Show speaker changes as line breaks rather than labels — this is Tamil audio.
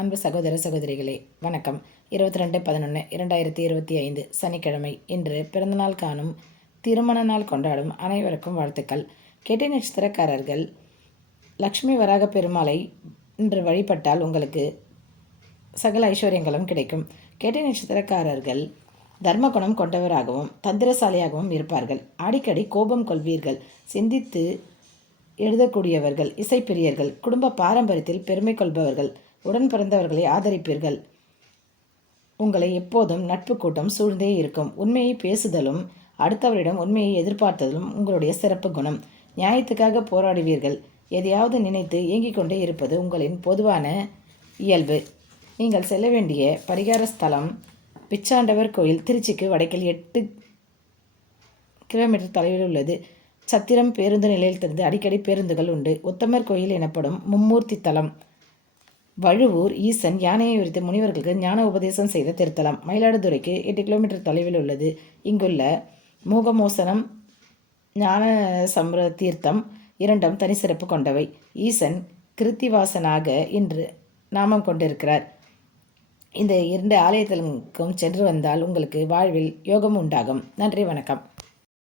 அன்பு சகோதர சகோதரிகளே வணக்கம். இருபத்தி ரெண்டு பதினொன்று இரண்டாயிரத்தி இருபத்தி ஐந்து சனிக்கிழமை இன்று பிறந்தநாள் காணும் திருமண நாள் கொண்டாடும் அனைவருக்கும் வாழ்த்துக்கள். கேட்டை நட்சத்திரக்காரர்கள் லக்ஷ்மி வராக பெருமாளை இன்று வழிபட்டால் உங்களுக்கு சகல ஐஸ்வர்யங்களும் கிடைக்கும். கேட்டை நட்சத்திரக்காரர்கள் தர்ம குணம் கொண்டவராகவும் தந்திரசாலியாகவும் இருப்பார்கள். அடிக்கடி கோபம் கொள்வீர்கள். சிந்தித்து எழுதக்கூடியவர்கள் இசைப்பிரியர்கள் குடும்ப பாரம்பரியத்தில் பெருமை கொள்பவர்கள் உடன் பிறந்தவர்களை ஆதரிப்பீர்கள். உங்களை எப்போதும் நட்பு கூட்டம் சூழ்ந்தே இருக்கும். உண்மையை பேசுதலும் அடுத்தவரிடம் உண்மையை எதிர்பார்த்ததும் உங்களுடைய சிறப்பு குணம். நியாயத்துக்காக போராடுவீர்கள். எதையாவது நினைத்து இயங்கிக் கொண்டே இருப்பது உங்களின் பொதுவான இயல்பு. நீங்கள் செல்ல வேண்டிய பரிகார ஸ்தலம் பிச்சாண்டவர் கோயில் திருச்சிக்கு வடக்கில் எட்டு கிலோமீட்டர் தொலைவில் உள்ளது. சத்திரம் பேருந்து நிலையத்திலிருந்து அடிக்கடி பேருந்துகள் உண்டு. உத்தமர் கோயில் எனப்படும் மும்மூர்த்தி தலம். வழுவூர் ஈசன் யானையை உரித்து முனிவர்களுக்கு ஞான உபதேசம் செய்த திருத்தலம். மயிலாடுதுறைக்கு எட்டு கிலோமீட்டர் தொலைவில் உள்ளது. இங்குள்ள மூகமோசனம் ஞான சம்ர தீர்த்தம் இரண்டும் தனி சிறப்பு கொண்டவை. ஈசன் கிருத்திவாசனாக இன்று நாமம் கொண்டிருக்கிறார். இந்த இரண்டு ஆலயத்திற்கும் சென்று வந்தால் உங்களுக்கு வாழ்வில் யோகம் உண்டாகும் நன்றி வணக்கம்.